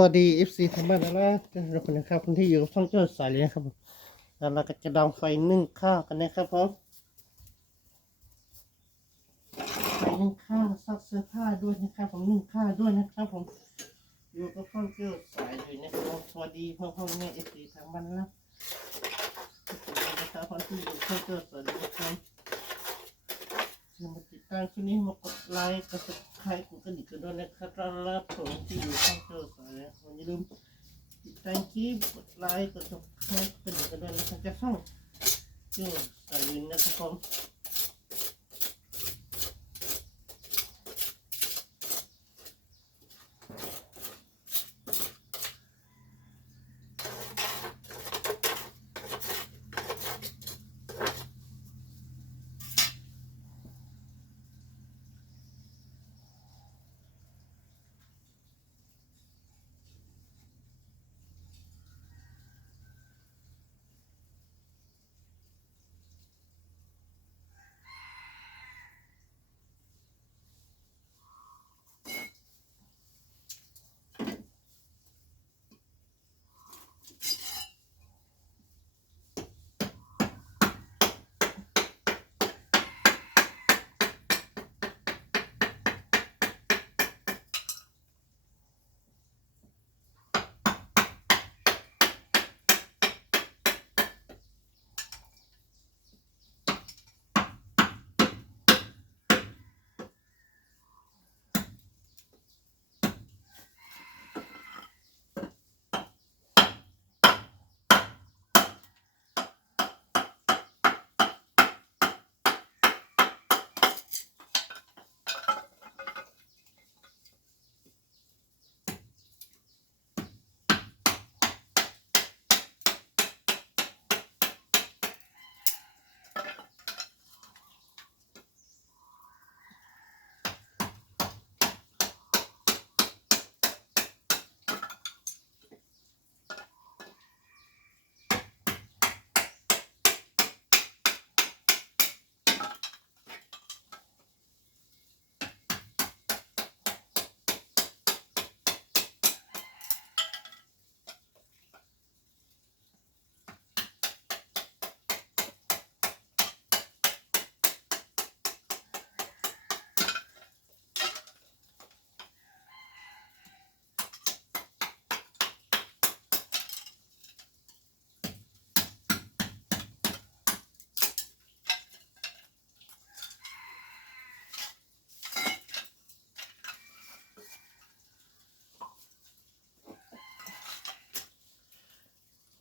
วัสดี FC ทางบ้านนะนะทุกคนนะครับคนที่อยู่กับช่องเจ้าสายเลยนะครับผมแล้วเราก็จะดองไฟนึ่งข้าวกันนะครับผมไฟนึ่งข้าวซักเสื้อผ้าด้วยนะครับผมนึ่งข้าวด้วยนะครับผมอยู่กับช่องเจ้าสายเลยนะครับสวัสดีพ่อพ่อแม่ FC ทางบ้านนะคนนะครับคนที่อยู่ช่องเจ้าสายนะครับอย่ามาติดตามคลิปนี้มากดไลค์กด subscribe กดกระดิ่งกันด้วยนะครับรับผมที่อยู่ช่องเจ้าาลืมติดตามคลิปกดไลค์กดติดตามกดกระดิ่งกันด้วยนะครับจะช่องเจ้าสายลินนะครับผม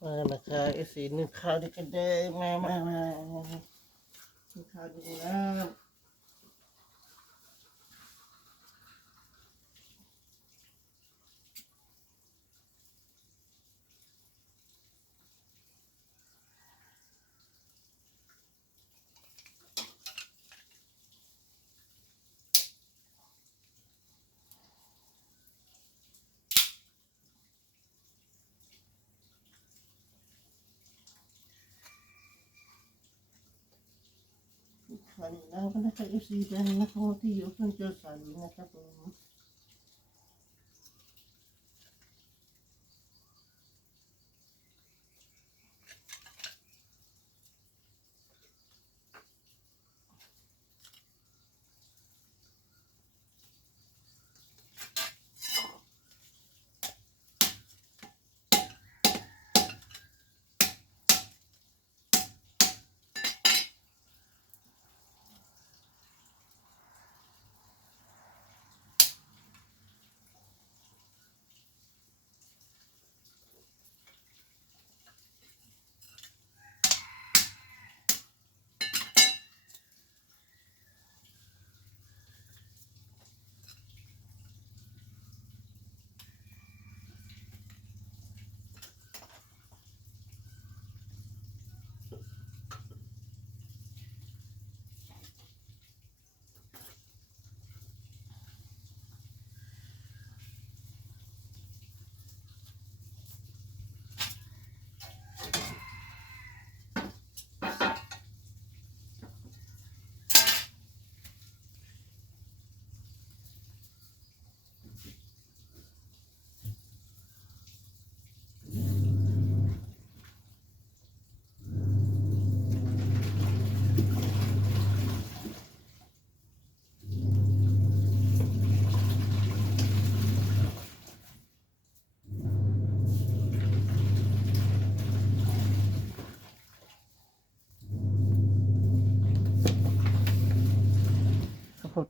มานะคะไอ้สีนึ่งข้าวดีกันเด้มามามานึ่งข้าวดีนะ ขอนี้นะครับนะครับเอฟซีแดนนะครับที่อยู่เพิ่งเจอสายนะครับผม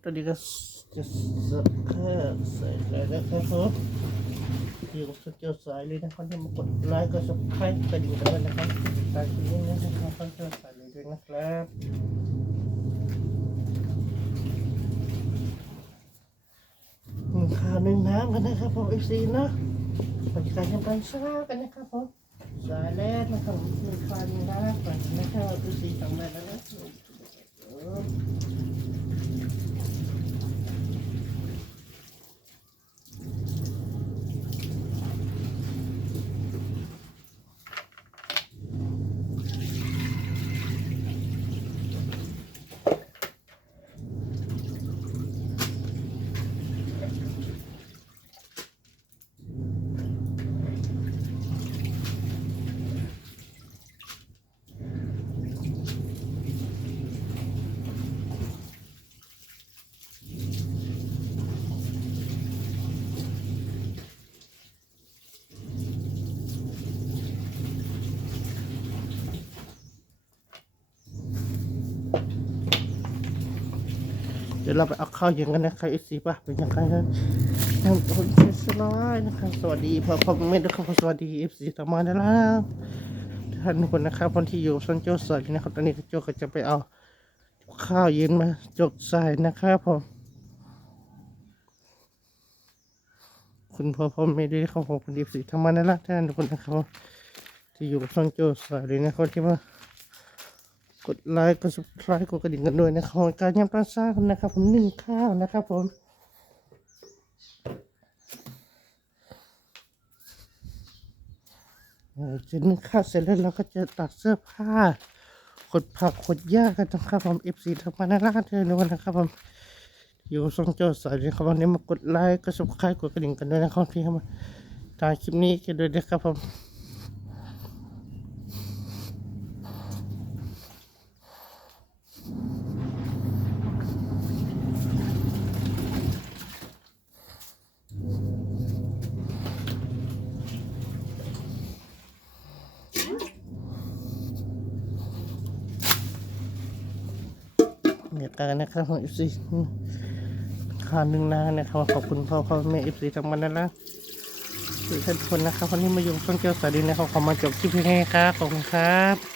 ตอนนี้ก็จะเสิร์ฟข้าวใส่เลยนะครับผมอยู่กับสเกลสายเลยนะครับที่มากดไลค์ก็สับสไครต์กระดิ่งกันด้วยนะครับติดตามคลิปนี้นะครับสเกลสายเลยด้วยนะครับหนึ่งข้าวหนึ่งน้ำกันนะครับผมเอฟซีนะบรรยากาศยังเป็นเช้ากันนะครับผมสายแรกนะครับหนึ่งข้าวหนึ่งน้ำก่อนนะครับเอฟซีทำไปแล้วนะ เดี๋ยวเราไปเอาข้าวเย็นกันนะครับเอซีป่ะเป็นยังไงนะท่านคนสลายนะครับสวัสดีพ่อพ่อแม่ทุกคนสวัสดีเอฟซีต่อมาได้แล้วท่านทุกคนนะครับคนที่อยู่ซันโจสอยนะครับ ตอนนี้โจก็จะไปเอาข้าวเย็นมาจกใส่นะครับผมคุณพ่อพ่อแม่ด้วยครับผมคุณเอฟซีทำมาได้แล้วท่านทุกคนนะครับที่อยู่ซันโจสอยเลยนะครับที่ว่า กดไลค์กด subscribe กดกระดิ่งกันด้วยนะครับการยำปลาซ่านะครับ ผมนึ่งข้าวนะครับผมเอ่อจะนึ่งข้าวเสร็จแล้วเราก็จะตัดเสื้อผ้าขดผักขดหญ้ากันนะครับผม FC ทำมานาราเธอในวันนะครับผมอยู่ทรงโจทย์สายนะครับวันนี้มากดไลค์กด subscribe กดกระดิ่งกันด้วยนะครับที่เข้ามาตามคลิปนี้กันด้วยนะครับผม เนี่ยกันนะครับของเอฟซีข่าหนึ่งนานะครับขอบคุณพ่อพ่อแม่ FC ทั้งมันนั่นละทุกท่านทุกคนนะครับวันนี้มาอยู่ช่องเจ้าสาดินนะครับขอมาจบคลิปเพียงแค่นี้ครับขอบคุณครับ